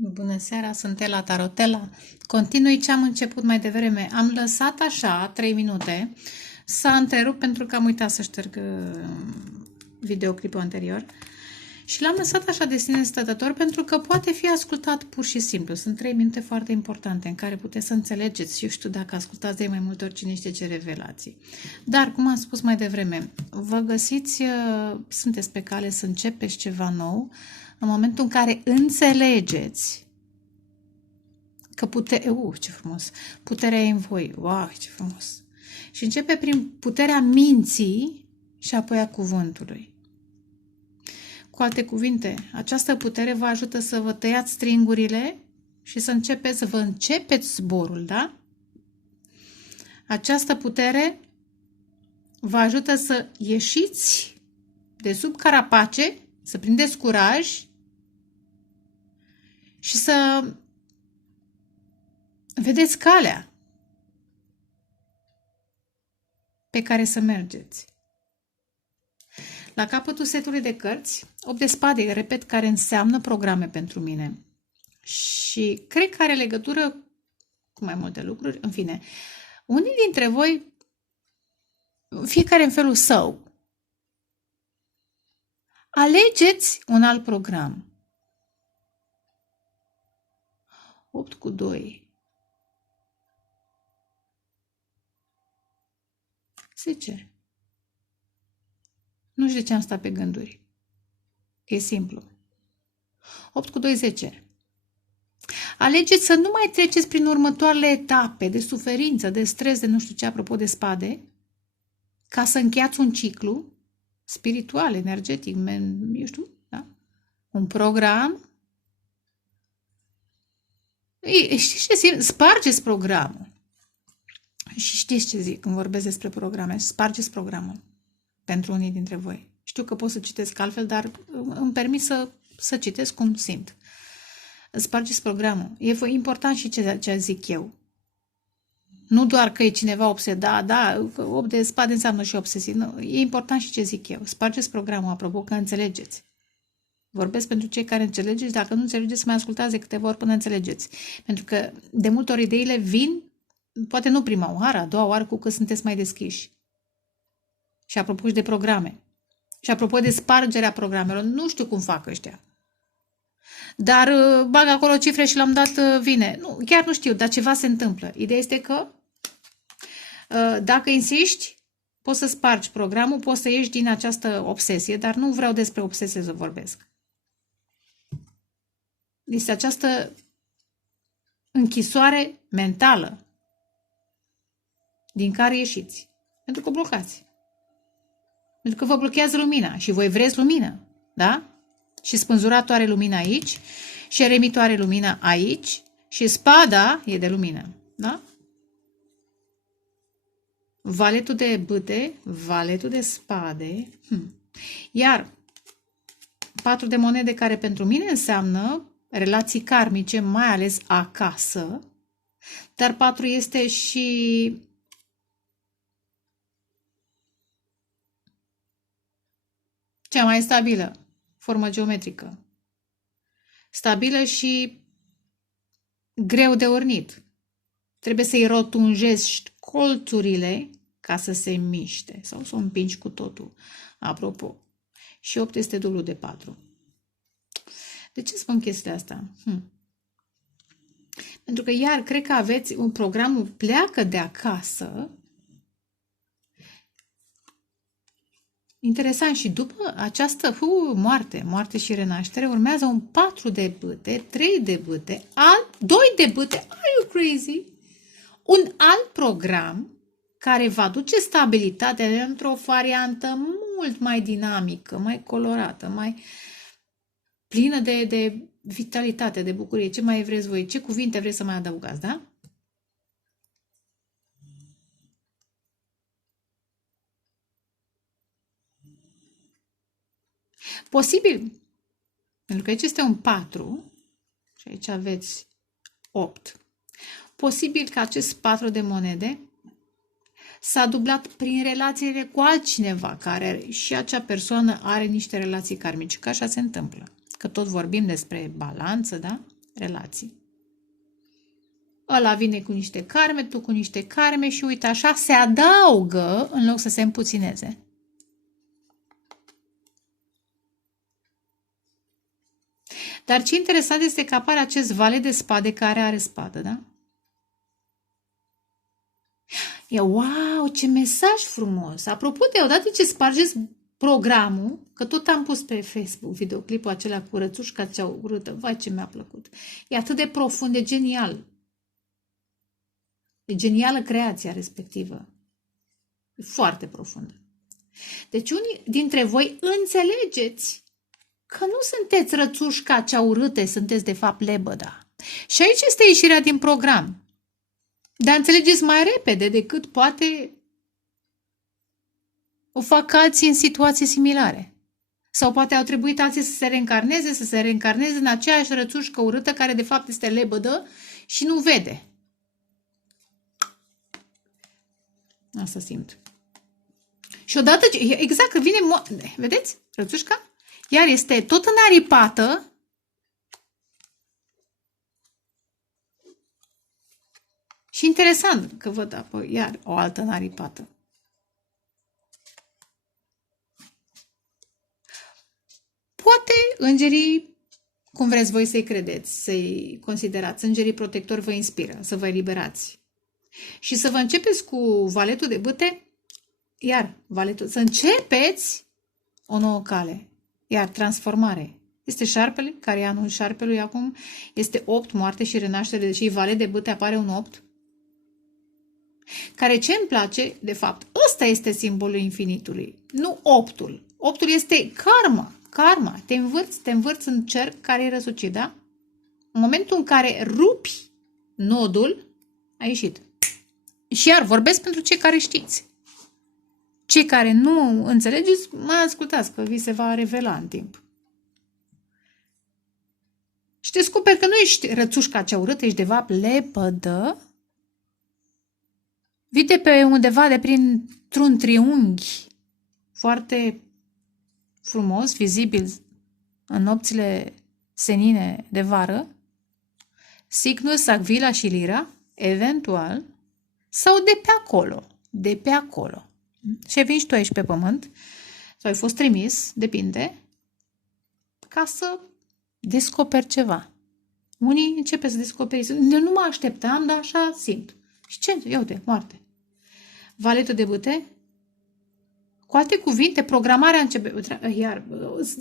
Bună seara, sunt Ela Tarotela. Continui ce am început mai devreme. Am lăsat așa 3 minute. S-a întrerupt pentru că am uitat să șterg videoclipul anterior. Și l-am lăsat așa de sine stătător pentru că poate fi ascultat pur și simplu. Sunt 3 minute foarte importante în care puteți să înțelegeți. Eu știu dacă ascultați de mai multe ori cine știe ce revelații. Dar, cum am spus mai devreme, vă găsiți, sunteți pe cale să începeți ceva nou în momentul în care înțelegeți că ce frumos, puterea e în voi, wow, ce frumos. Și începe prin puterea minții și apoi a cuvântului. Cu alte cuvinte, această putere vă ajută să vă tăiați stringurile și să vă începeți zborul, da? Această putere vă ajută să ieșiți de sub carapace, să prindeți curaj și să vedeți calea pe care să mergeți. La capătul setului de cărți, 8 de spade, repet, care înseamnă programe pentru mine. Și cred că are legătură cu mai multe lucruri. În fine, unii dintre voi, fiecare în felul său, alegeți un alt program. 8 cu 2. 10. Nu știu de ce am stat pe gânduri. E simplu. 8 cu 2, 10. Alegeți să nu mai treceți prin următoarele etape de suferință, de stres, de nu știu ce, apropo de spade, ca să încheiați un ciclu spiritual, energetic, eu știu, da? Un program. Știți ce simt? Spargeți programul. Și știți ce zic când vorbesc despre programe? Spargeți programul pentru unii dintre voi. Știu că pot să citesc altfel, dar îmi permit să citesc cum simt. Spargeți programul. E important și ce zic eu. Nu doar că e cineva obsedat, da, 8 de spade înseamnă și obsesiv. Nu, e important și ce zic eu. Spargeți programul, apropo, că înțelegeți. Vorbesc pentru cei care înțelegeți. Dacă nu înțelegeți, mai ascultați de câteva ori până înțelegeți. Pentru că de multe ori ideile vin, poate nu prima oară, a doua oară, cu cât sunteți mai deschiși. Și apropo și de programe. Și apropo de spargerea programelor, nu știu cum fac ăștia. Dar bag acolo cifre și l-am dat, vine. Nu, chiar nu știu, dar ceva se întâmplă. Ideea este că dacă insiști, poți să spargi programul, poți să ieși din această obsesie, dar nu vreau despre obsesie să vorbesc. Este această închisoare mentală din care ieșiți. Pentru că blocați. Pentru că vă blochează lumina și voi vreți lumină. Da? Și spânzuratul are lumina aici și eremitul are lumina aici și spada e de lumină. Da? Valetul de bâte, valetul de spade. Iar 4 de monede care pentru mine înseamnă relații karmice, mai ales acasă, dar 4 este și cea mai stabilă formă geometrică. Stabilă și greu de ornit. Trebuie să-i rotunjezi colțurile ca să se miște sau să o împingi cu totul. Apropo. Și 8 este dublu de 4. De ce spun chestia asta? Pentru că iar cred că aveți un program, pleacă de acasă. Interesant, și după această moarte și renaștere, urmează un 4 de bâte, 3 de bâte, 2 de bâte, are you crazy? Un alt program care va duce stabilitatea într-o variantă mult mai dinamică, mai colorată, mai plină de vitalitate, de bucurie. Ce mai vreți voi? Ce cuvinte vreți să mai adăugați, da? Posibil, pentru că aici este un 4 și aici aveți 8. Posibil că acest 4 de monede s-a dublat prin relațiile cu altcineva care și acea persoană are niște relații karmice, că așa se întâmplă. Că tot vorbim despre balanță, da? relații. Ăla vine cu niște karme, tu cu niște karme și uite așa se adaugă în loc să se împuțineze. Dar ce interesant este că apare acest vale de spade care are spadă, da? Wow, ce mesaj frumos! Apropo de odată ce spargeți programul, că tot am pus pe Facebook videoclipul acela cu rățușca cea urâtă, vai ce mi-a plăcut. E atât de profund, de genial. E genială creația respectivă. E foarte profundă. Deci unii dintre voi înțelegeți că nu sunteți rățușca cea urâtă, sunteți de fapt lebăda. Și aici este ieșirea din program. Dar înțelegeți mai repede decât poate o fac alții în situații similare. Sau poate au trebuit alții să se reîncarneze în aceeași rățușcă urâtă care de fapt este lebădă și nu vede. Asta simt. Și odată ce, exact, că vine, vedeți, rățușca? Iar este tot înaripată. Și interesant că văd apoi iar o altă înaripată. Poate îngerii, cum vreți voi să-i credeți, să-i considerați, îngerii protectori vă inspiră, să vă eliberați. Și să vă începeți cu valetul de bâte, iar valetul, să începeți o nouă cale, iar transformare. Este șarpele, care e anul șarpelui acum, este 8, moarte și renaștere, deși valet de bâte apare un 8. Care ce îmi place, de fapt, ăsta este simbolul infinitului, nu 8-ul. 8-ul este karma. Karma, te învârți în cerc care e răsucit, da? În momentul în care rupi nodul, a ieșit. Și iar vorbesc pentru cei care știți. Cei care nu înțelegeți, mă ascultați, că vi se va revela în timp. Și descoperi că nu ești rățușca cea urâtă, ești de fapt lepădă. Vide pe undeva de printr-un triunghi foarte frumos, vizibil în nopțile senine de vară, Cygnus, Acvila și Lira, eventual, sau de pe acolo. Și vin și tu aici pe pământ, sau ai fost trimis, depinde, ca să descoperi ceva. Unii începe să descoperi, eu nu mă așteptam, dar așa simt. Și ce? Ia uite, moarte. Valetul de bâte. Cu alte cuvinte, programarea începe. Iar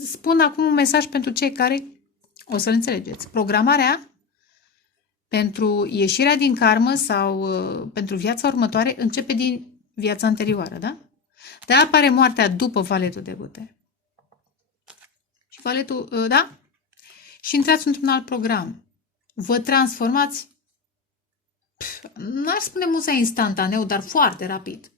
spun acum un mesaj pentru cei care o să-l înțelegeți. Programarea pentru ieșirea din karmă sau pentru viața următoare începe din viața anterioară, da? De-aia apare moartea după valetul de bâte. Și valetul, da? Și intrați într-un alt program. Vă transformați, n-aș spune musa instantaneu, dar foarte rapid.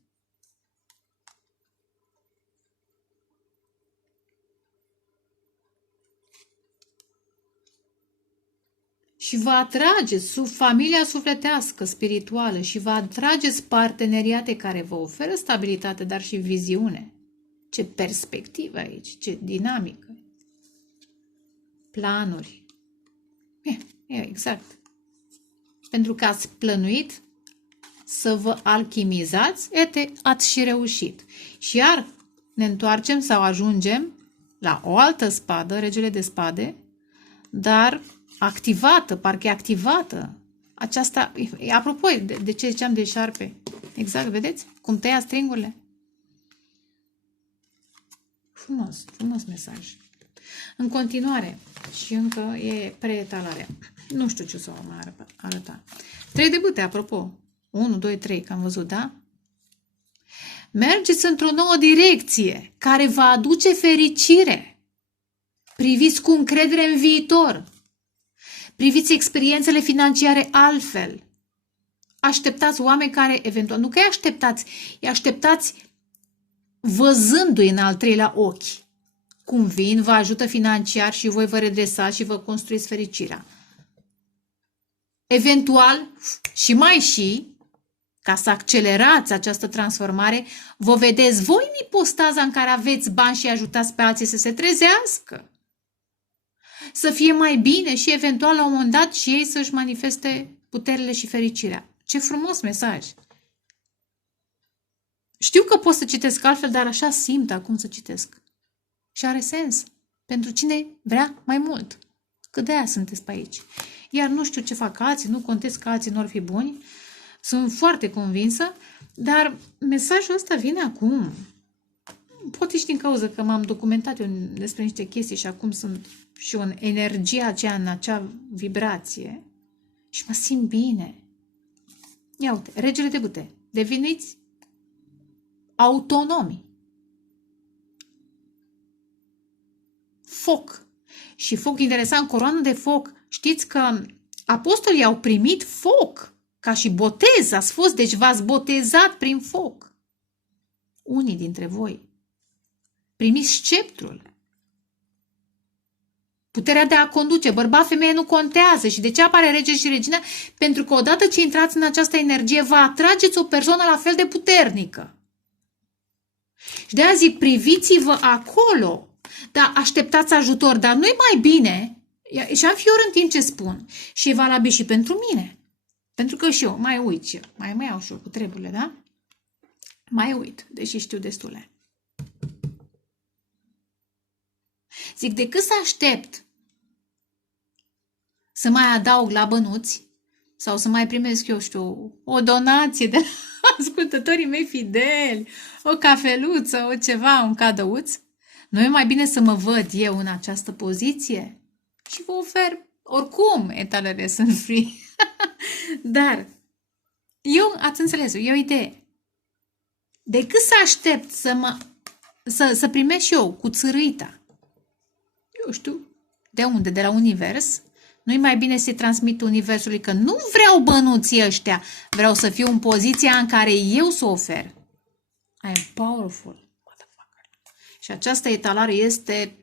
Și vă atrageți sub familia sufletească, spirituală și vă atrageți parteneriate care vă oferă stabilitate, dar și viziune. Ce perspectivă aici, ce dinamică. Planuri. Exact. Pentru că ați plănuit să vă alchimizați, ați și reușit. Și iar ne întoarcem sau ajungem la o altă spadă, regele de spade, dar activată, parcă e activată. Aceasta, apropo, de ce ziceam de șarpe, exact, vedeți? Cum tăia stringurile? Frumos, frumos mesaj. În continuare, și încă e preetalarea. Nu știu ce o să o mai arăta. 3 de bâte, apropo. 1, 2, 3, că am văzut, da? Mergeți într-o nouă direcție care va aduce fericire. Priviți cu încredere în viitor. Priviți experiențele financiare altfel. Așteptați oameni care, eventual, nu că îi așteptați văzându-i în al treilea ochi. Cum vin, vă ajută financiar și voi vă redresați și vă construiți fericirea. Eventual, ca să accelerați această transformare, vă vedeți voi în ipostaza în care aveți bani și ajutați pe alții să se trezească. să fie mai bine și eventual la un moment dat și ei să-și manifeste puterile și fericirea. Ce frumos mesaj! Știu că pot să citesc altfel, dar așa simt acum să citesc. Și are sens. Pentru cine vrea mai mult. Că de-aia sunteți pe aici. Iar nu știu ce fac alții, nu contest că alții nu ar fi buni. Sunt foarte convinsă, dar mesajul ăsta vine acum. Poate și din cauza că m-am documentat eu despre niște chestii și acum sunt și eu în energia aceea, în acea vibrație și mă simt bine. Ia uite, regele de bâte. Deveniți autonomi. Foc. Și foc, interesant, coroană de foc. Știți că apostolii au primit foc ca și botez. Ați fost, deci v-ați botezat prin foc. Unii dintre voi primiți sceptrul. Puterea de a conduce. Bărbat, femeie nu contează. Și de ce apare rege și regină? Pentru că odată ce intrați în această energie, vă atrageți o persoană la fel de puternică. Și de aia zic, priviți-vă acolo. Dar așteptați ajutor. Dar nu-i mai bine? Și am fior în timp ce spun. Și e valabil și pentru mine. Pentru că și eu mai uit și eu. Mai iau și eu cu treburile, da? Mai uit, deși știu destule. Zic, decât să aștept să mai adaug la bănuți sau să mai primesc, eu știu, o donație de la ascultătorii mei fideli, o cafeluță, o ceva, un cadăuț, nu e mai bine să mă văd eu în această poziție și vă ofer, oricum, etalele sunt free. Dar, ați înțeles, e o idee. Decât să aștept să primesc și eu cu țărâita, eu știu, de unde? De la univers. Nu-i mai bine să-i transmit universului că nu vreau bănuții ăștia, vreau să fiu în poziția în care eu să ofer. I am powerful. Și această etalare este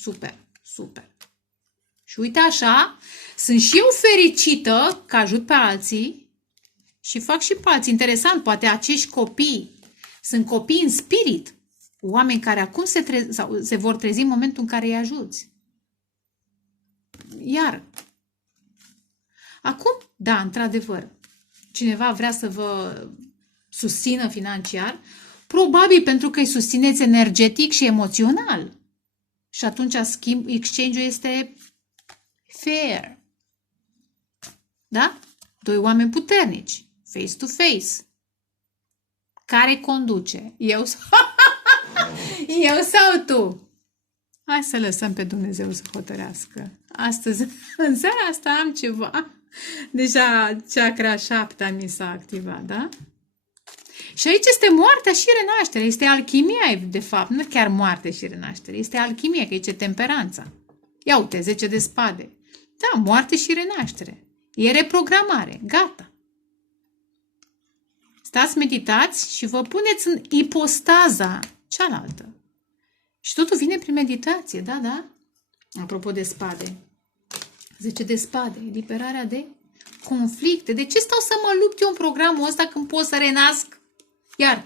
super, super. Și uite așa, sunt și eu fericită că ajut pe alții și fac și pe alții. Interesant, poate acești copii sunt copii în spirit, oameni care acum se vor trezi în momentul în care îi ajuți. Iar, acum, da, într-adevăr, cineva vrea să vă susțină financiar, probabil pentru că îi susțineți energetic și emoțional. Și atunci exchange-ul este fair. Da? Doi oameni puternici, face to face. Care conduce? Eu sau tu? Hai să lăsăm pe Dumnezeu să hotărească. Astăzi, în seara asta am ceva. Deja chakra 7 mi s-a activat, da? Și aici este moartea și renașterea. Este alchimia, de fapt. Nu chiar moarte și renaștere. Este alchimia, că e temperanța. Ia uite, 10 de spade. Da, moarte și renaștere. E reprogramare. Gata. Stați, meditați și vă puneți în ipostaza cealaltă. Și totul vine prin meditație, da, da? Apropo de spade. 10 de spade, eliberarea de conflicte. De ce stau să mă lupt eu în programul ăsta când pot să renasc? Iar,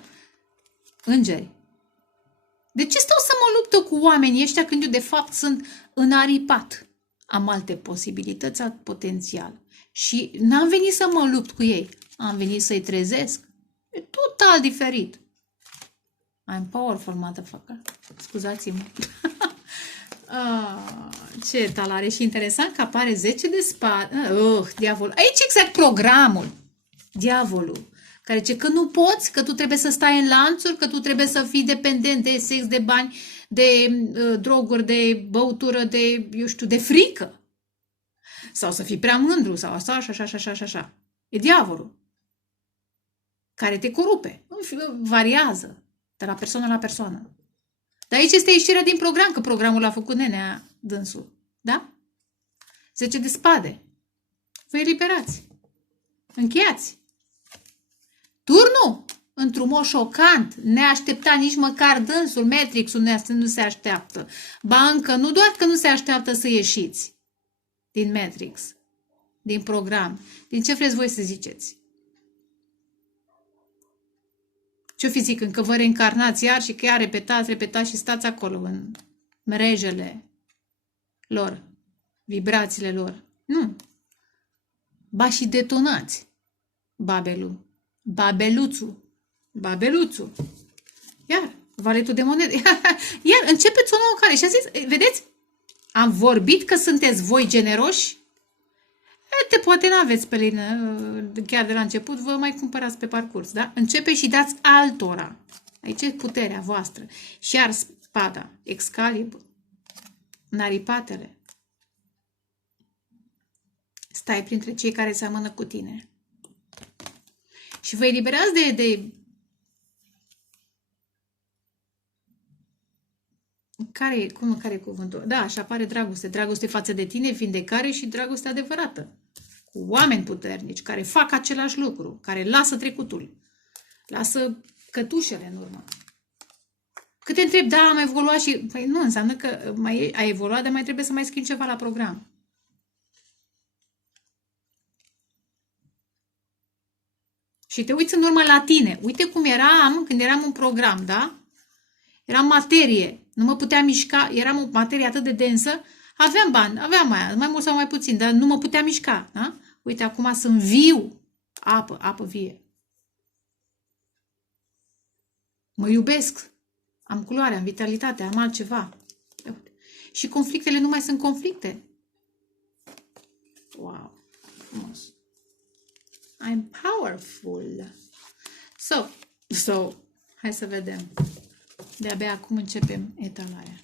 îngeri, de ce stau să mă lupt eu cu oamenii ăștia când eu de fapt sunt înaripat? Am alte posibilități, alt potențial. Și n-am venit să mă lupt cu ei. Am venit să-i trezesc. E total diferit. I'm powerful, motherfucker. Scuzați-mă. Ce etalare și interesant că apare 10 de spade. Diavolul. Aici exact programul. Diavolul. Care zice că nu poți, că tu trebuie să stai în lanțuri, că tu trebuie să fii dependent de sex, de bani, de droguri, de băutură, de, eu știu, de frică. Sau să fii prea mândru, sau așa, așa. E diavolul. Care te corupe. Variază de la persoană la persoană. Dar aici este ieșirea din program, că programul l-a făcut nenea dânsul. Da? 10 de spade. Vă eliberați. Încheiați. Turnul, într-un mod șocant, neașteptat, nici măcar dânsul, Matrix-ul nu se așteaptă. Ba încă, nu doar că nu se așteaptă să ieșiți din Matrix, din program, din ce vreți voi să ziceți. Ce-o fi zic, încă vă reîncarnați iar și că iar repetați și stați acolo în mrejele lor, vibrațiile lor. Nu. Ba și detonați babeluțul. Iar, valetul de monede. Iar începeți o nouă cale. Și am zis, vedeți? Am vorbit că sunteți voi generoși. Poate n-aveți pe lină, chiar de la început, vă mai cumpărați pe parcurs, da? Începeți și dați altora. Aici e puterea voastră. Și iar spada, Excalibur, naripatele. Stai printre cei care seamănă cu tine. Și vă eliberați de care e cuvântul? Da, așa apare dragoste. Dragoste față de tine, vindecare și dragoste adevărată. Cu oameni puternici, care fac același lucru, care lasă trecutul, lasă cătușele în urmă. Cât te întreb, da, am evoluat și... Păi nu, înseamnă că ai evoluat, dar mai trebuie să mai schimbi ceva la program. Și te uiți în urmă la tine. Uite cum eram când eram în program, da? Eram materie, nu mă puteam mișca, eram o materie atât de densă, aveam bani, aveam mai mult sau mai puțin, dar nu mă puteam mișca, da? Uite, acum sunt viu, apă vie. Mă iubesc, am culoare, am vitalitate, am altceva. Și conflictele nu mai sunt conflicte. Wow, frumos. I'm powerful. So, hai să vedem. De-abia acum începem etalarea.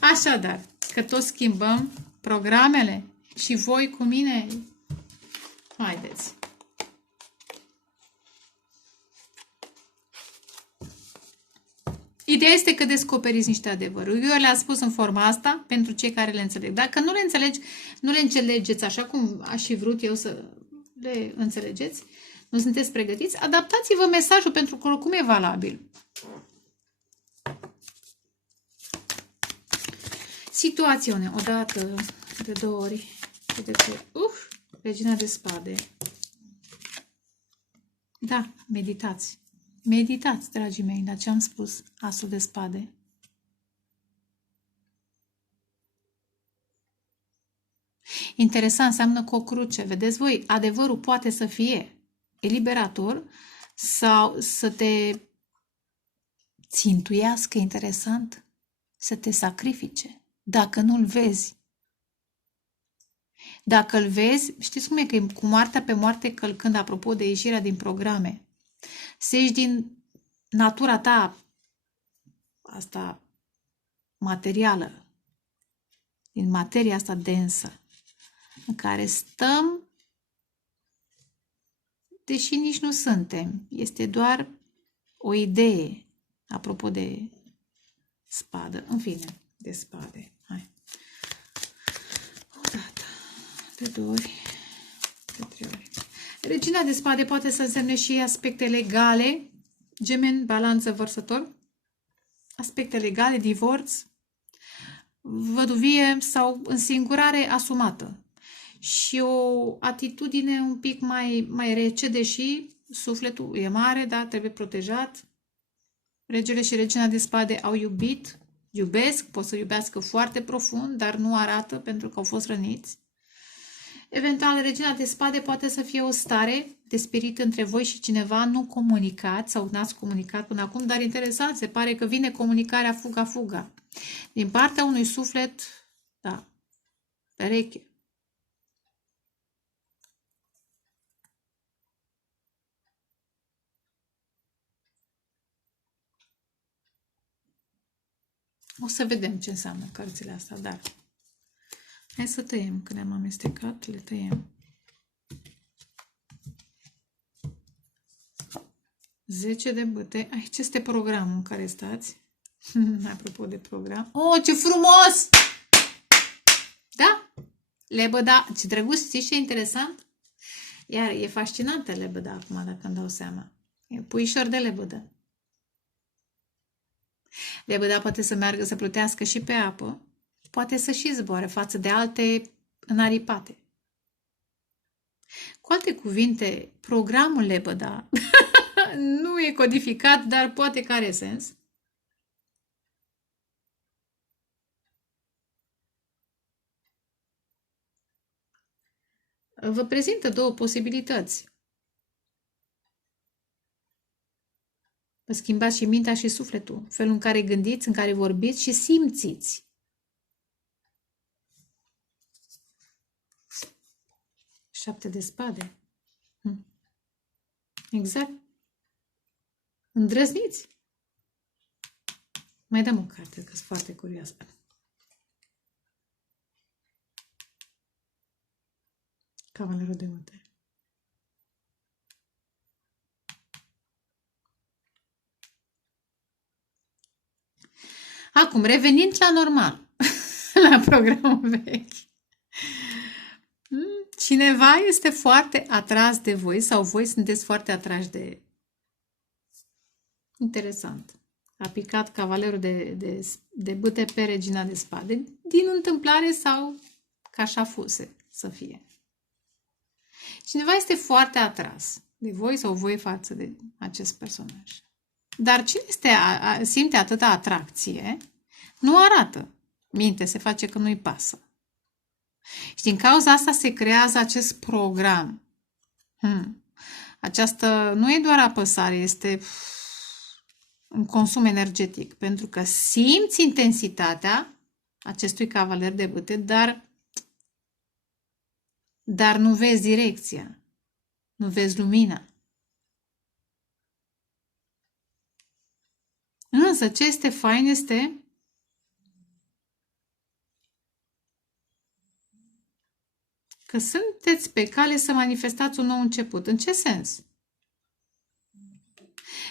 Așadar, că tot schimbăm programele și voi cu mine, haideți. Ideea este că descoperiți niște adevăruri. Eu le-am spus în forma asta pentru cei care le înțeleg. Dacă nu le înțelegeți așa cum aș fi vrut eu să le înțelegeți, nu sunteți pregătiți, adaptați-vă mesajul pentru că oricum e valabil. Situațiune, o dată, de două ori, de trei. Regina de spade. Da, meditați. Meditați, dragii mei, la ce am spus, asul de spade. Interesant, înseamnă cu o cruce. Vedeți voi, adevărul poate să fie eliberator sau să te țintuiască, interesant, să te sacrifice. Dacă nu-l vezi. Dacă îl vezi, știți cum e? Că e cu moartea pe moarte călcând, apropo de ieșirea din programe. Să ieși din natura ta asta materială, din materia asta densă, în care stăm, deși nici nu suntem. Este doar o idee, apropo de spadă. În fine, de spade. Hai. O dată, de două ori, de trei ori. Regina de spade poate să însemne și aspecte legale, Gemeni, balanță, vărsător, aspecte legale, divorț, văduvie sau însingurare asumată și o atitudine un pic mai rece, deși sufletul e mare, da, trebuie protejat. Regele și regina de spade au iubit, iubesc, pot să iubească foarte profund, dar nu arată pentru că au fost răniți. Eventual, regina de spade poate să fie o stare de spirit între voi și cineva nu comunicat sau n-ați comunicat până acum, dar interesant, se pare că vine comunicarea fuga-fuga. Din partea unui suflet, da, pereche. O să vedem ce înseamnă cărțile astea, dar hai să tăiem, că le-am amestecat, le tăiem. 10 de bâte. Aici este programul în care stați. Apropo de program. Oh, ce frumos! Da? Lebăda. Ce drăguț, știi ce interesant? Iar e fascinantă lebăda acum, dacă îmi dau seama. E puișor de lebădă. Lebăda poate să meargă să plutească și pe apă. Poate să și zboare față de alte înaripate. Cu alte cuvinte, programul lebăda nu e codificat, dar poate că are sens. vă prezintă două posibilități. Vă schimbați și mintea și sufletul, felul în care gândiți, în care vorbiți și simțiți. Șapte de spade. Exact. Îndrăzniți. Mai dăm o carte, că sunt foarte curioasă. Cavalerul de băte. Acum, revenind la normal, la programul vechi. Cineva este foarte atras de voi sau voi sunteți foarte atrași de el. Interesant. A picat cavalerul de bâte pe regina de spade, din întâmplare sau că așa fuse să fie. Cineva este foarte atras de voi sau voi față de acest personaj. Dar cine simte atâta atracție, nu arată. Minte, se face că nu-i pasă. Și din cauza asta se creează acest program. Această nu e doar apăsare, este un consum energetic, pentru că simți intensitatea acestui cavaler de bâte, dar nu vezi direcția, nu vezi lumina. Însă ce este fain este că sunteți pe cale să manifestați un nou început. În ce sens?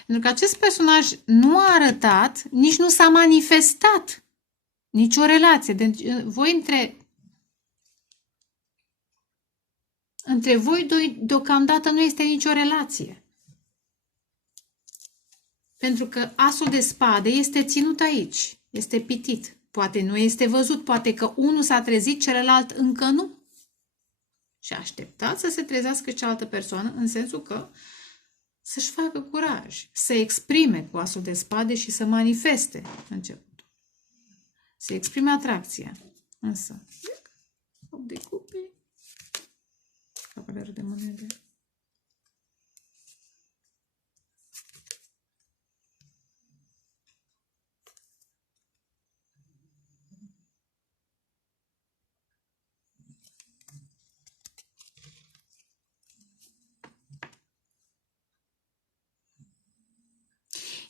Pentru că acest personaj nu a arătat, nici nu s-a manifestat nicio relație. Deci, între voi doi deocamdată nu este nicio relație. Pentru că asul de spade este ținut aici, este pitit. Poate nu este văzut, poate că unul s-a trezit, celălalt încă nu. Și așteptați să se trezească cealaltă persoană, în sensul că să-și facă curaj, să exprime cu asul de spade și să manifeste începutul. Să exprime atracția. Însă, 8 de cupe, cavalerul de monede.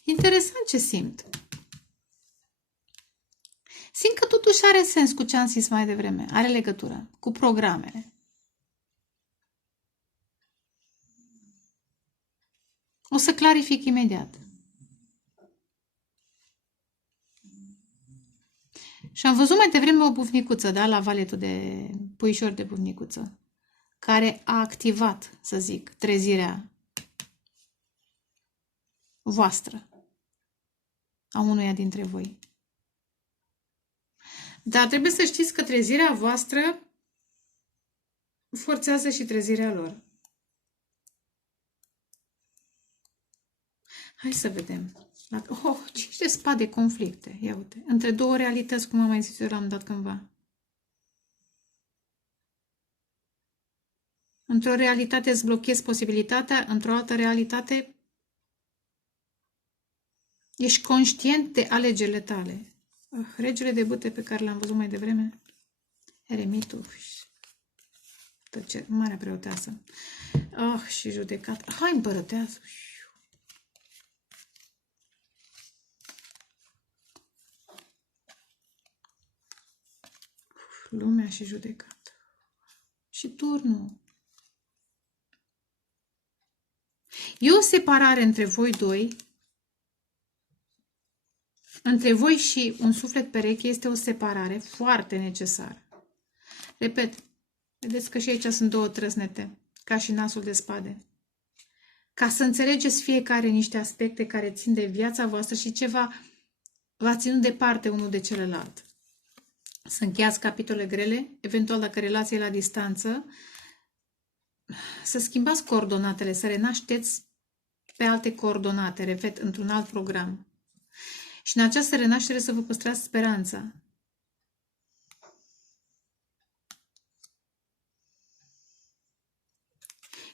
Interesant ce simt. Simt că totuși are sens cu ce am zis mai devreme. Are legătură cu programele. O să clarific imediat. Și am văzut mai devreme o bufnicuță, da, la valetul de puișor de bufnicuță, care a activat, să zic, trezirea voastră, a unuia dintre voi. Dar trebuie să știți că trezirea voastră forțează și trezirea lor. Hai să vedem. 5 de spade, conflicte. Ia uite. Între două realități, cum am mai zis eu, l-am dat cândva. Într-o realitate îți blochezi posibilitatea, într-o altă realitate ești conștient de alegerile tale. Regele de bâte pe care l-am văzut mai devreme. Eremitul. Marea preoteasă. Și judecat. Hai, împărăteasă. Lumea și judecat. Și turnul. E o separare între voi doi. Între voi și un suflet pereche este o separare foarte necesară. Repet, vedeți că și aici sunt două trăsnete, ca și nasul de spade. Ca să înțelegeți fiecare niște aspecte care țin de viața voastră și ce v-a ținut departe unul de celălalt. Să încheiați capitole grele, eventual dacă relația e la distanță, să schimbați coordonatele, să renașteți pe alte coordonate, repet, într-un alt program. Și în această renaștere să vă păstrați speranța.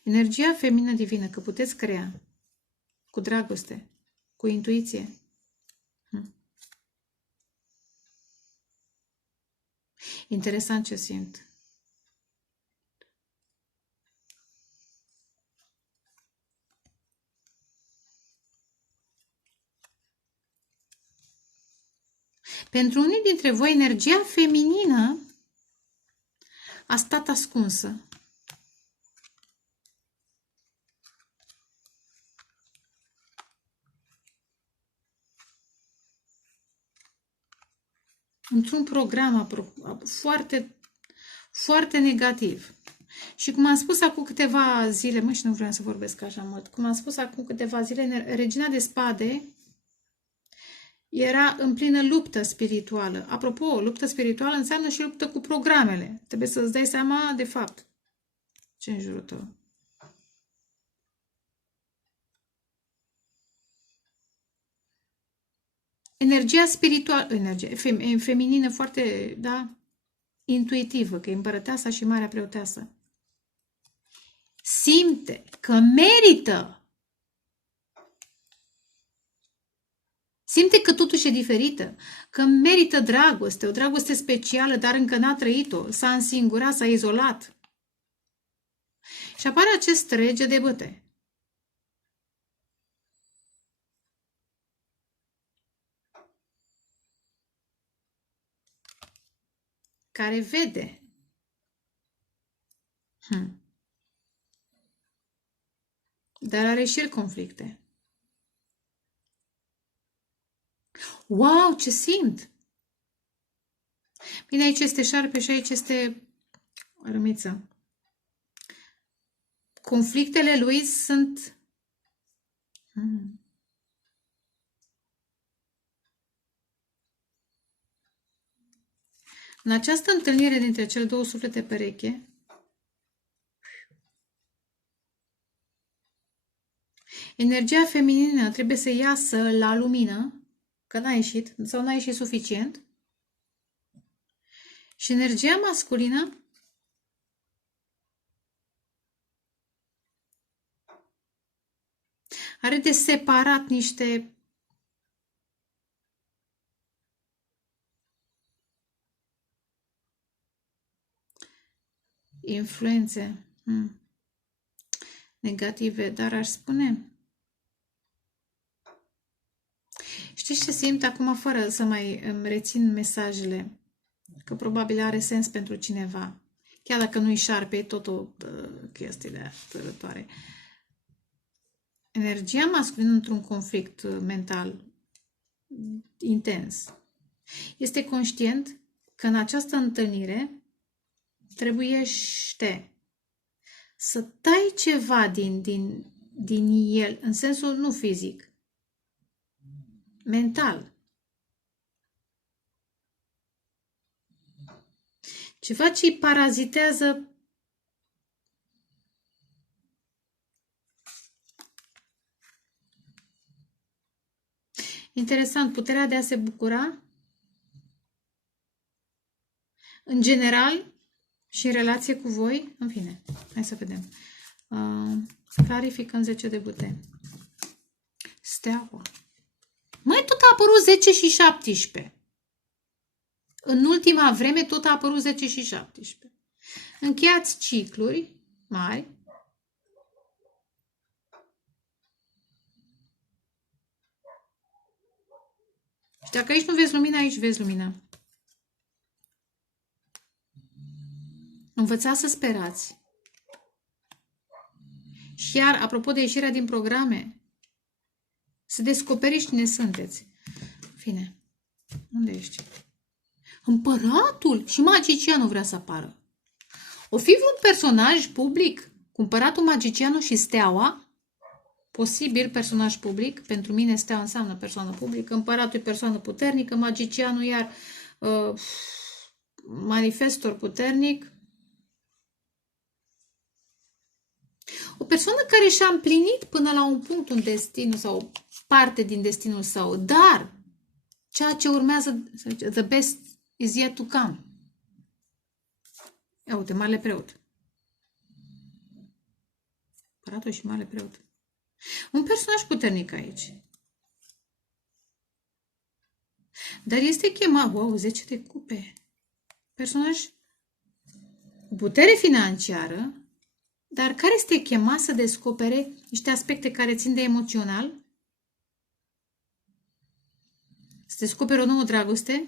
Energia feminină divină, că puteți crea cu dragoste, cu intuiție. Interesant ce simt. Pentru unii dintre voi, energia feminină a stat ascunsă. Într-un program foarte, foarte negativ. Și cum am spus acum câteva zile, și nu vreau să vorbesc așa mult, cum am spus acum câteva zile, Regina de Spade era în plină luptă spirituală. Apropo, luptă spirituală înseamnă și luptă cu programele. Trebuie să-ți dai seama, de fapt, ce în jurul tău. Energia spirituală, energie feminină foarte, da, intuitivă, că e împărăteasa și marea preoteasă. Simte că merită. Simte că totuși e diferită, că merită dragoste, o dragoste specială, dar încă n-a trăit-o, s-a însingurat, s-a izolat. Și apare acest rege de băte. Care vede. Dar are și el conflicte. Wow, ce simt! Bine, aici este șarpe și aici este rămiță. Conflictele lui sunt... În această întâlnire dintre cele două suflete pereche, energia feminină trebuie să iasă la lumină, că n-a ieșit sau n-a ieșit suficient, și energia masculină are de separat niște influențe negative, dar aș spune... Știți ce simt acum, fără să mai îmi rețin mesajele? Că probabil are sens pentru cineva. Chiar dacă nu-i șarpe, e tot o chestie de tărătoare. Energia masculină într-un conflict mental intens este conștient că în această întâlnire trebuiește să tai ceva din el, în sensul nu fizic, mental. Ceva ce îi parazitează interesant, puterea de a se bucura în general și în relație cu voi. În fine, hai să vedem. Clarificăm 10 de bute. Steaua. Mai tot a apărut 10 și 17. În ultima vreme tot a apărut 10 și 17. Încheiați cicluri mari. Și dacă aici nu vezi lumina, aici vezi lumina. Învățați să sperați. Și iar, apropo de ieșirea din programe, să descoperiți cine sunteți. Fine. Unde ești? Împăratul și magicianul vrea să apară. O fi vreun personaj public cu împăratul, magicianul și steaua? Posibil personaj public. Pentru mine steaua înseamnă persoană publică, împăratul e persoană puternică, magicianul iar manifestor puternic. O persoană care și-a împlinit până la un punct un destin sau o parte din destinul său, dar ceea ce urmează, the best is yet to come. Ia uite, marele preot. împăratul și mare preot. Un personaj puternic aici. Dar este chemat, wow, 10 de cupe. Personaj cu putere financiară, dar care este chemat să descopere niște aspecte care țin de emoțional, să descopere o nouă dragoste,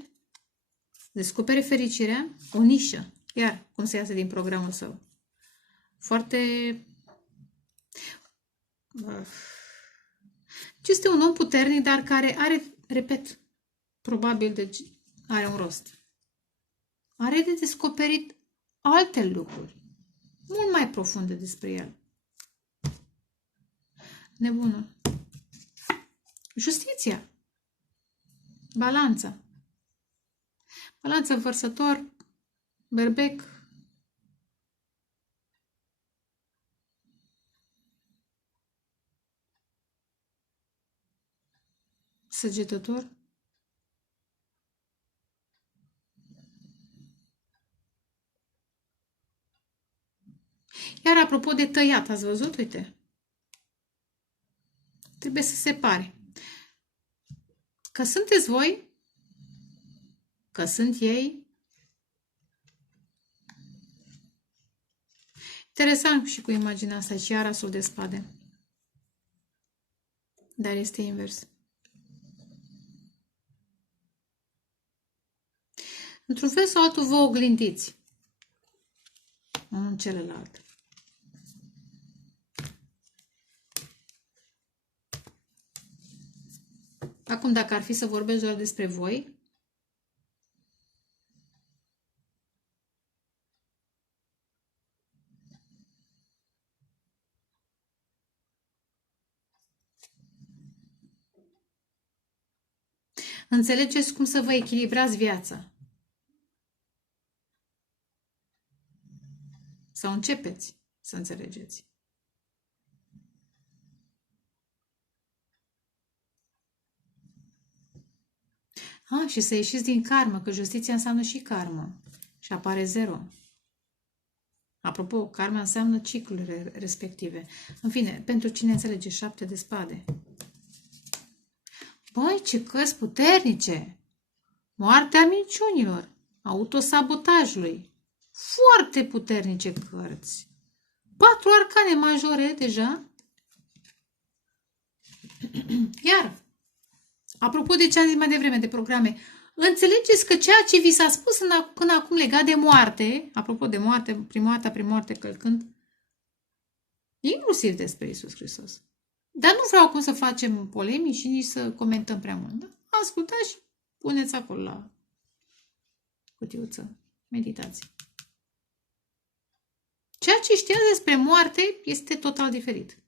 să descopere fericirea, o nișă. Iar cum se iasă din programul său. Foarte... Este un om puternic, dar care are, repet, probabil deci are un rost. Are de descoperit alte lucruri, mult mai profunde despre el. Nebună. Justiția. Balanța. Balanța, vărsător, berbec. Săgetător. Iar apropo de tăiat, ați văzut? Uite. Trebuie să separe. Că sunteți voi, că sunt ei. Interesant și cu imaginea asta, și iar asul de spade. Dar este invers. Într-un fel sau altul vă oglindiți unul în celălalt. Acum, dacă ar fi să vorbesc doar despre voi, înțelegeți cum să vă echilibrați viața. Sau începeți să înțelegeți. Și să ieșiți din karmă, că justiția înseamnă și karmă. Și apare 0. Apropo, karma înseamnă ciclurile respective. În fine, pentru cine înțelege, 7 de spade. Băi, ce cărți puternice! Moartea minciunilor, autosabotajului. Foarte puternice cărți. 4 arcane majore deja. Iar, apropo de ce am zis mai devreme de programe, înțelegeți că ceea ce vi s-a spus până acum legat de moarte, apropo de moarte, prin moarte călcând, inclusiv despre Iisus Hristos. Dar nu vreau acum să facem polemici și nici să comentăm prea mult. Da? Ascultați și puneți acolo la cutiuță. Meditați. Ceea ce știați despre moarte este total diferit.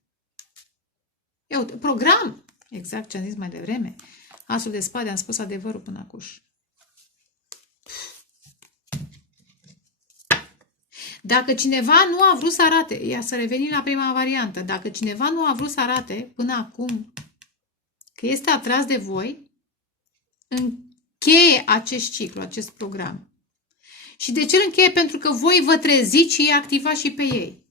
Ia uite, program, exact ce am zis mai devreme. Asul de spade, am spus adevărul până acuși. Dacă cineva nu a vrut să arate, ia să revenim la prima variantă, dacă cineva nu a vrut să arate până acum că este atras de voi, încheie acest ciclu, acest program. Și de ce îl încheie? Pentru că voi vă treziți și îi activați și pe ei.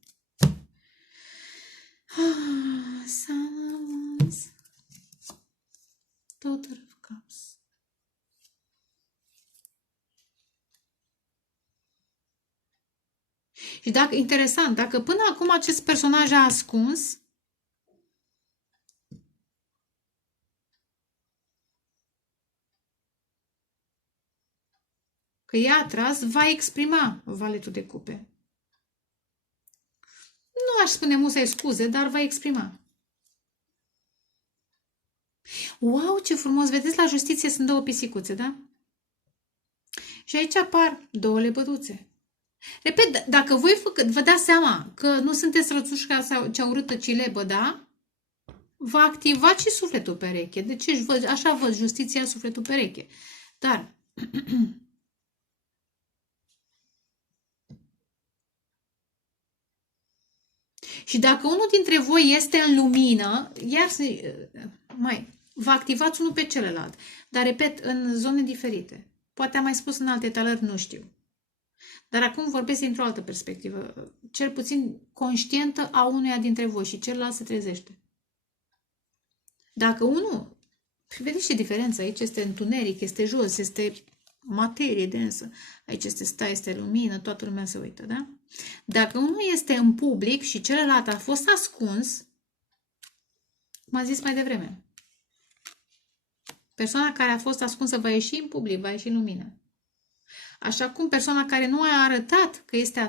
Daughter of Cups. Și dacă, interesant, dacă până acum acest personaj a ascuns, că i-a atras, va exprima valetul de cupe. Nu aș spune musai scuze, dar va exprima. Wow, ce frumos! Vedeți, la justiție sunt 2 pisicuțe, da? Și aici apar 2 lepăduțe. Repet, dacă voi vă dați seama că nu sunteți rățușca sau cea urâtă cilebă, da? Vă activați și sufletul pereche. Deci așa văd justiția, sufletul pereche. Dar și dacă unul dintre voi este în lumină, iar vă activați unul pe celălalt. Dar, repet, în zone diferite. Poate am mai spus în alte talări, nu știu. Dar acum vorbesc dintr-o altă perspectivă, cel puțin conștientă a unuia dintre voi și celălalt se trezește. Dacă unul, vedeți ce diferență, aici este întuneric, este jos, este materie densă, aici este stai, este lumină, toată lumea se uită, da? Dacă unul este în public și celălalt a fost ascuns, cum am zis mai devreme, persoana care a fost ascunsă va ieși în public, va ieși în lumină. Așa cum persoana care nu a arătat că este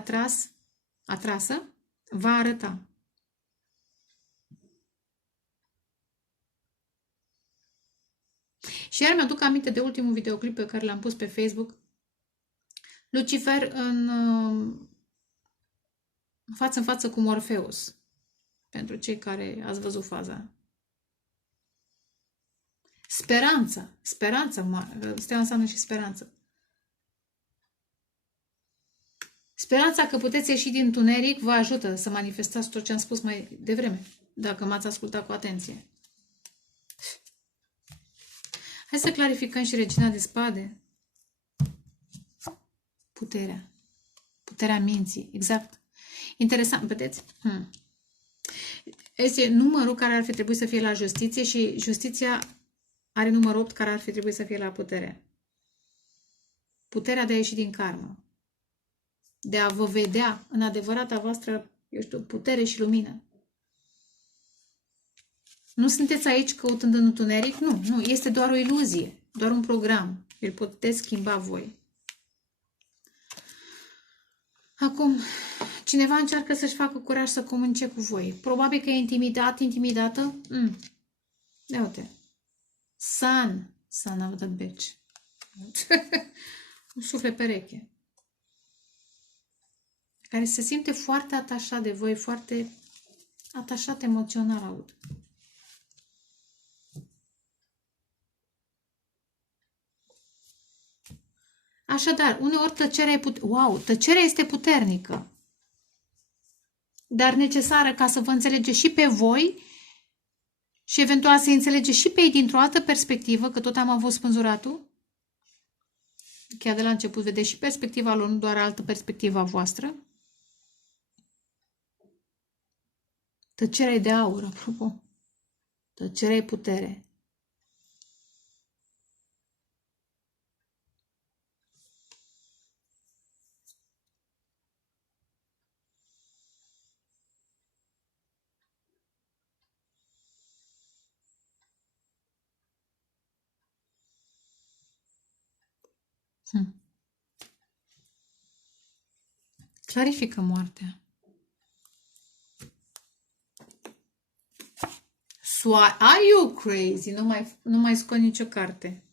atrasă, va arăta. Și iar mi-aduc aminte de ultimul videoclip pe care l-am pus pe Facebook. Lucifer față în față cu Morpheus. Pentru cei care ați văzut faza. Speranța. Steaua înseamnă și speranță. Speranța că puteți ieși din întuneric vă ajută să manifestați tot ce am spus mai devreme, dacă m-ați ascultat cu atenție. Hai să clarificăm și Regina de Spade. Puterea. Puterea minții, exact. Interesant, vedeți? Este numărul care ar fi trebuit să fie la justiție și justiția are numărul 8 care ar fi trebuit să fie la putere. Puterea de a ieși din karmă. De a vă vedea în adevărata voastră, eu știu, putere și lumină. Nu sunteți aici căutând în întuneric? Nu. Este doar o iluzie, doar un program. Îl puteți schimba voi. Acum, cineva încearcă să-și facă curaj să comunice cu voi. Probabil că e intimidată. Ia uite. Son of the bitch. Un suflet pereche. Care se simte foarte atașat de voi, foarte atașat emoțional, aud. Așadar, uneori tăcerea este puternică, dar necesară ca să vă înțelegeți și pe voi și eventual să înțelegeți și pe ei dintr-o altă perspectivă, că tot am avut spânzuratul. Chiar de la început vedeți și perspectiva lor, nu doar altă perspectivă a voastră. Tăcerea e de aur, apropo. Tăcerea e putere. Clarifică moartea. Are you crazy? Nu mai scot nicio carte.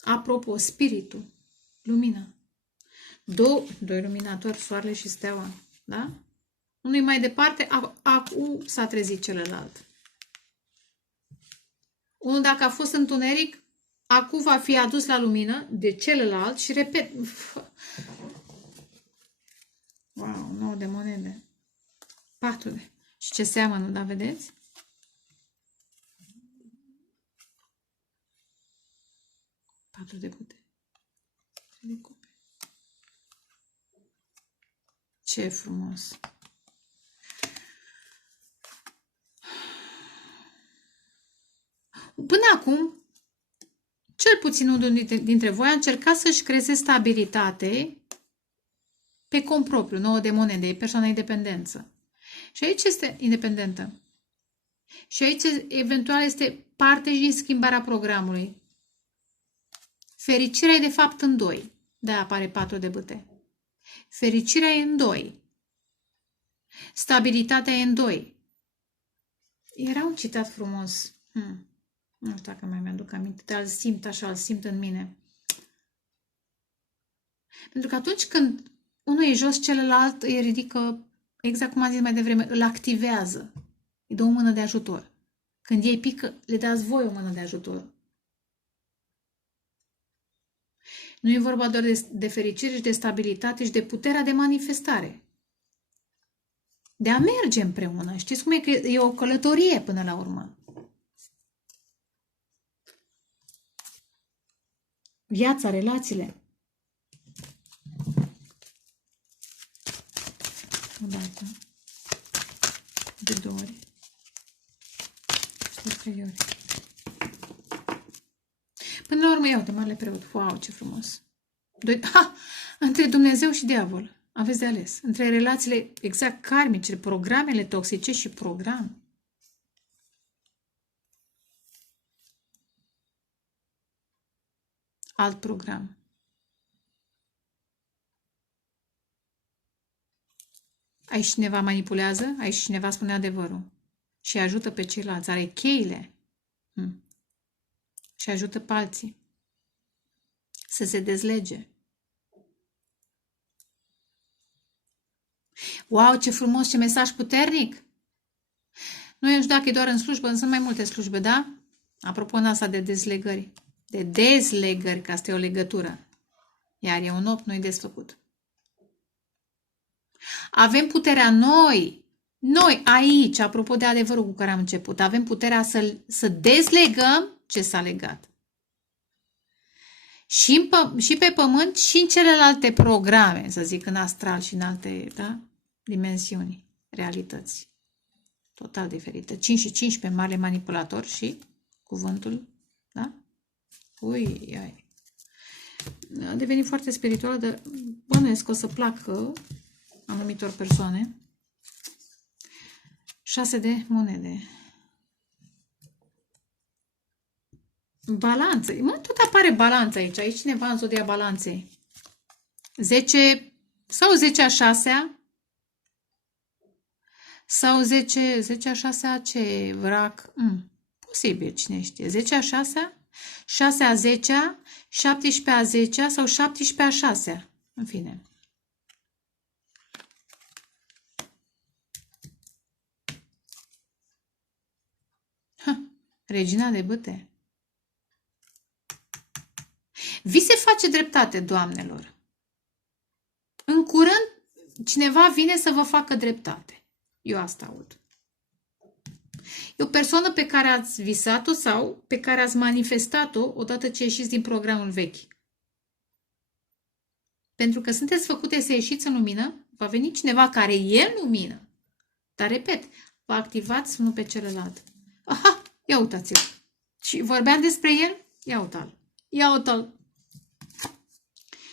Apropo, spiritul, lumina. Doi luminatori, soarele și steaua. Da? Unul mai departe, acum s-a trezit celălalt. Unul dacă a fost întuneric, acum va fi adus la lumină de celălalt și repet. Wow, 9 de monede. 4 de. Și ce seamănă, da, vedeți? Patru de putere. De cupe. Ce frumos! Până acum, cel puțin unul dintre voi a încercat să-și creeze stabilitate pe cont propriu, 9 de monede, e persoana independență. Și aici este independentă. Și aici eventual este parte din schimbarea programului. Fericirea e de fapt în 2. De apare 4 de bâte. Fericirea e în 2. Stabilitatea e în 2. Era un citat frumos. Nu știu dacă mai mi-aduc aminte, dar îl simt așa, îl simt în mine. Pentru că atunci când unul e jos, celălalt îi ridică, exact cum am zis mai devreme, îl activează. Îi dă o mână de ajutor. Când ei pică, le dați voi o mână de ajutor. Nu e vorba doar de fericire și de stabilitate și de puterea de manifestare. De a merge împreună. Știți cum e? Că e o călătorie până la urmă. Viața, relațiile. O dată. De 2 ori. Și de 3 ori. Până la urmă, iau de marele preot. Wow, ce frumos! Între Dumnezeu și diavol. Aveți de ales. Între relațiile exact karmice, programele toxice și program. Alt program. Aici cineva manipulează, aici cineva spune adevărul. Și ajută pe ceilalți. Are cheile. Și ajută pe alții să se dezlege. Wow, ce frumos, ce mesaj puternic! Nu știu dacă e doar în slujbă, sunt mai multe slujbe, da? Apropo de asta de dezlegări. De dezlegări, că asta e o legătură. Iar e un 8, nu-i desfăcut. Avem puterea noi, aici, apropo de adevărul cu care am început, avem puterea să dezlegăm ce s-a legat. Și pe pământ și în celelalte programe, să zic, în astral și în alte dimensiuni, realități. Total diferite. 5 și 15, mare manipulator și cuvântul, da? Ui, ai. A devenit foarte spirituală, dar bănuiesc că o să placă anumitor persoane. 6 de monede. Balanță. Tot apare balanța aici. Aici cineva în zodia balanței. 10 sau 10 a 6-a. Sau 10 a 6-a ce vrac. Posibil, cine știe. 10 a 6-a, 6 a 10-a, 17 a 10-a sau 17 a 6-a. În fine. Regina de bâte. Vi se face dreptate, doamnelor. În curând, cineva vine să vă facă dreptate. Eu asta aud. E o persoană pe care ați visat-o sau pe care ați manifestat-o odată ce ieșiți din programul vechi. Pentru că sunteți făcute să ieșiți în lumină, va veni cineva care e în lumină. Dar, repet, vă activați unul pe celălalt. Aha, ia uitați-l. Și vorbeam despre el? Ia uita-l. Ia uita-l.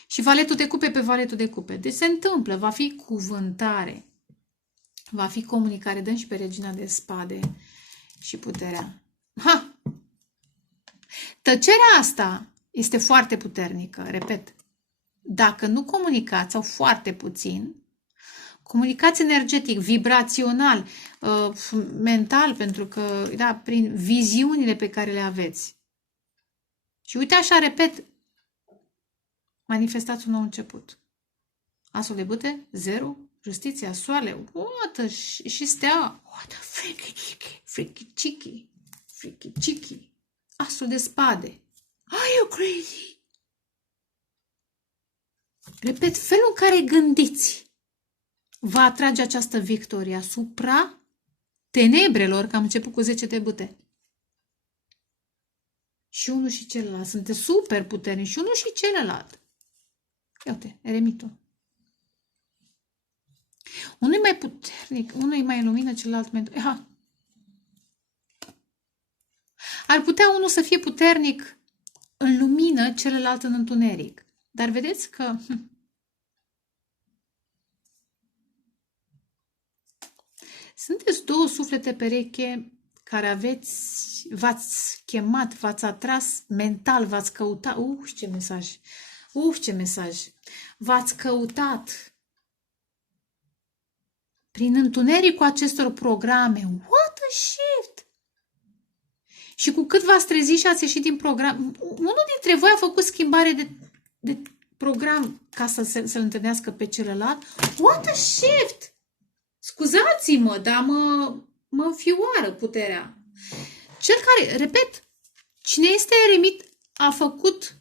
Și valetul de cupe pe valetul de cupe. Deci se întâmplă, va fi cuvântare. Va fi comunicare. Dăm și pe regina de spade și puterea. Tăcerea asta este foarte puternică, repet. Dacă nu comunicați, sau foarte puțin, comunicați energetic, vibrațional, mental, pentru că, da, prin viziunile pe care le aveți. Și uite așa, repet, manifestați un nou început. Asul de bâte, 0, justiția, soarele, și steaua, fricky, asul de spade. Are you crazy? Repet, felul în care gândiți va atrage această victorie asupra tenebrelor, că am început cu 10 de bâte. Și unul și celălalt. Sunteți super puternici și unul și celălalt. Ia uite, eremitul. Unul e mai puternic, unul e mai în lumină, celălalt mai... Ar putea unul să fie puternic în lumină, celălalt în întuneric. Dar vedeți că sunteți două suflete pereche care v-ați chemat, v-ați atras mental, v-ați căutat. Ce mesaj! Ce mesaj! V-ați căutat prin întunericul acestor programe. What a shift! Și cu cât v-ați trezit și ați ieșit din program, unul dintre voi a făcut schimbare de program ca să-l întâlnească pe celălalt. What a shift! Scuzați-mă, dar mă înfioară puterea. Cel care, repet, cine este eremit a făcut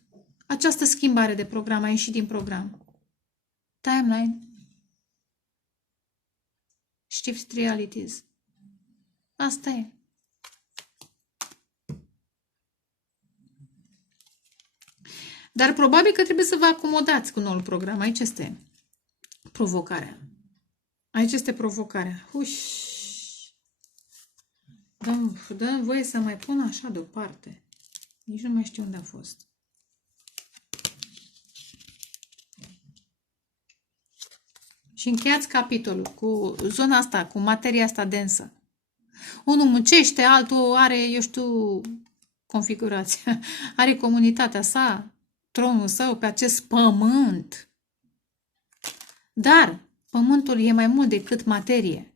această schimbare de program, a ieșit din program. Timeline. Shift realities. Asta e. Dar probabil că trebuie să vă acomodați cu noul program. Aici este provocarea. Aici este provocarea. Uș! Dă voie să mai pun așa deoparte. Nici nu mai știu unde a fost. Și încheiați capitolul cu zona asta, cu materia asta densă. Unul muncește, altul are, eu știu, configurația. Are comunitatea sa, tronul său pe acest pământ. Dar pământul e mai mult decât materie.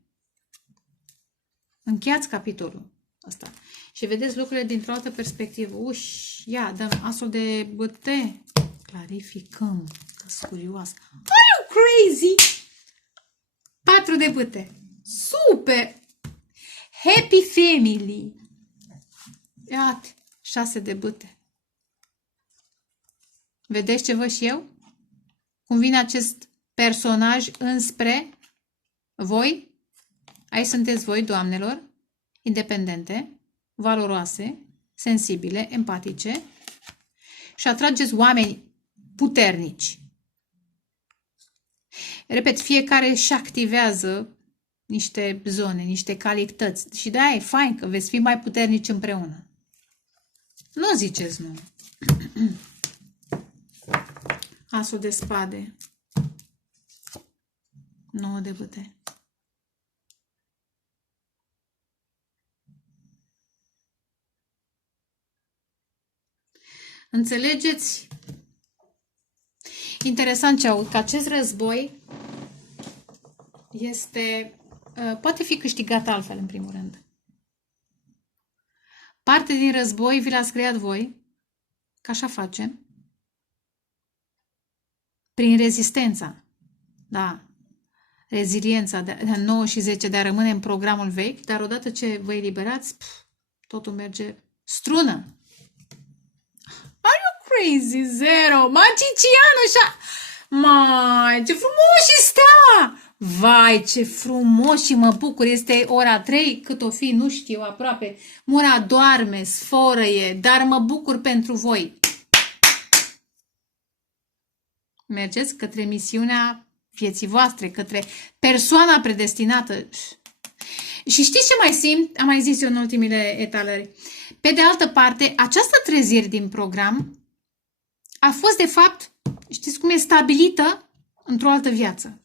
Încheiați capitolul ăsta. Și vedeți lucrurile dintr-o altă perspectivă. Ia, dăm asul de bâte. Clarificăm. Că-s curioasă. Are you crazy? 4 de bâte. Super! Happy family. Iată, 6 de bâte. Vedeți ce văd și eu? Cum vine acest personaj înspre voi? Aici sunteți voi, doamnelor, independente, valoroase, sensibile, empatice și atrageți oameni puternici. Repet, fiecare își activează niște zone, niște calități și de-aia e fain că veți fi mai puternici împreună. Nu ziceți nu. Asul de spade. 9 de bâte. Înțelegeți? Interesant ce aud, că acest război poate fi câștigat altfel, în primul rând. Parte din război vi l-ați creat voi, că așa facem, prin rezistența, da, reziliența de 9 și 10 de a rămâne în programul vechi, dar odată ce vă eliberați, totul merge strună. Are you crazy, Zero? Magicianul așa! Mai, ce frumos și stea! Vai, ce frumos și mă bucur! Este ora 3, cât o fi, nu știu, aproape. Mura doarme, sforăie, dar mă bucur pentru voi. Mergeți către misiunea vieții voastre, către persoana predestinată. Și știți ce mai simt? Am mai zis eu în ultimile etalări. Pe de altă parte, această trezire din program a fost, de fapt, știți cum e, stabilită într-o altă viață.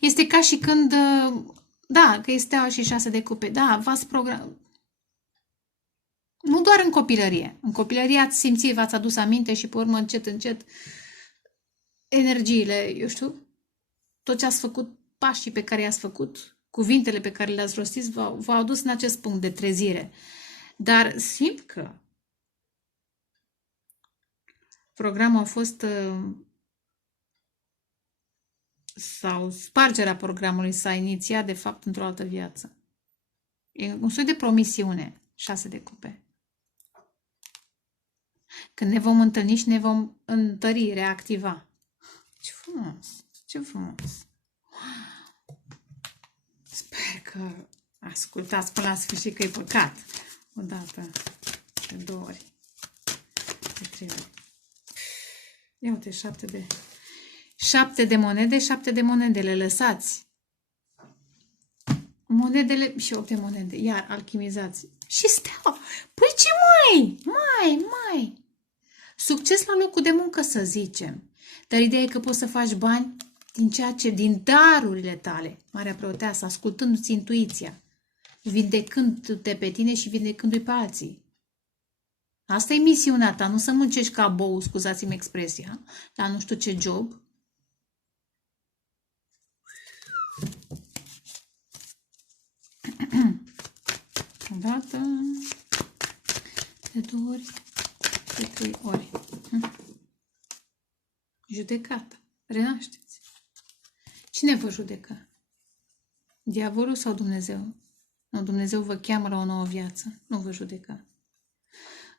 Este ca și când, da, că este și 6 de cupe, da, v-ați program. Nu doar în copilărie. În copilărie ați simțit, v-ați adus aminte și pe urmă, încet, încet, energiile, eu știu, tot ce ați făcut, pașii pe care i-ați făcut, cuvintele pe care le-ați rostit, v-au adus în acest punct de trezire. Dar simt că programul a fost, sau spargerea programului s-a inițiat, de fapt, într-o altă viață. E un soi de promisiune, 6 de cupe. Când ne vom întâlni și ne vom întări, reactiva. Ce frumos! Ce frumos! Sper că ascultați până la sfârșit, că e păcat. O dată, de 2 ori, de 3 ori. Ia uite, 7 de monede, 7 de monede, le lăsați. Monedele și 8 de monede, iar alchimizați. Și steaua. Păi ce mai? Succes la locul de muncă, să zicem. Dar ideea e că poți să faci bani din darurile tale, Marea Preoteasă, ascultându-ți intuiția, vindecându-te pe tine și vindecându-i pe alții. Asta e misiunea ta, nu să muncești ca bou, scuzați-mi expresia, la nu știu ce job. O dată, de 2 ori, de 3 ori. Judecată. Renașteți. Cine vă judecă? Diavolul sau Dumnezeu? Nu, Dumnezeu vă cheamă la o nouă viață. Nu vă judecă.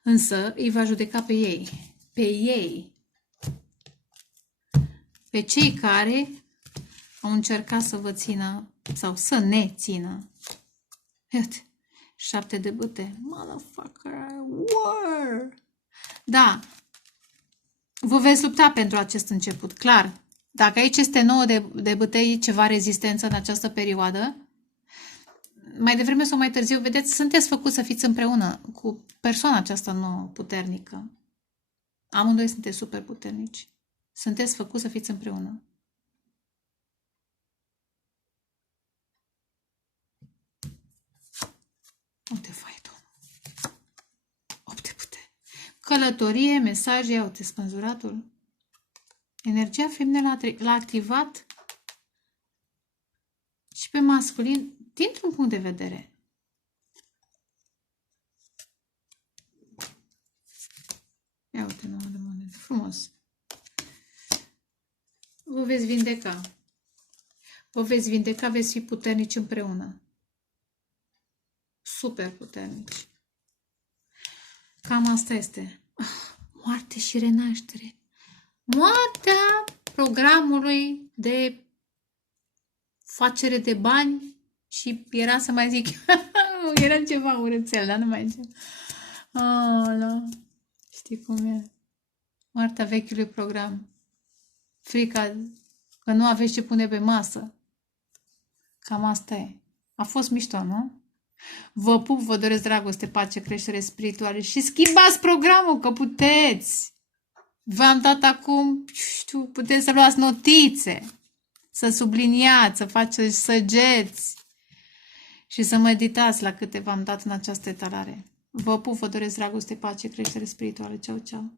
Însă îi va judeca pe ei. Pe ei. Pe cei care au încercat să vă țină sau să ne țină. Iată. 7 de bâte. Motherfucker. War. Da, vă veți lupta pentru acest început, clar. Dacă aici este 9 de bătăi, ceva rezistență în această perioadă, mai devreme sau mai târziu, vedeți, sunteți făcuți să fiți împreună cu persoana aceasta nouă, puternică. Amândoi sunteți super puternici. Sunteți făcuți să fiți împreună. Uite, faitul. 8 de puteri. Călătorie, mesaje, uite, spânzuratul. Energia feminină l-a activat și pe masculin dintr-un punct de vedere. Ia uite, 9 de monede. Frumos. Vă veți vindeca. Vă veți vindeca, veți fi puternici împreună. Super puternici. Cam asta este. Moarte și renaștere. Moartea programului de facere de bani și era să mai zic, era ceva urâțel, dar nu mai zic. Știi cum e? Moartea vechiului program. Frica că nu aveți ce pune pe masă. Cam asta e. A fost mișto, nu? Vă pup, vă doresc dragoste, pace, creștere spirituală și schimbați programul, că puteți! V-am dat acum, știu, puteți să luați notițe, să subliniați, să faceți săgeți și să meditați la câte v-am dat în această etalare. Vă pup, vă doresc dragoste, pace, creștere spirituală. Ceau, ceau!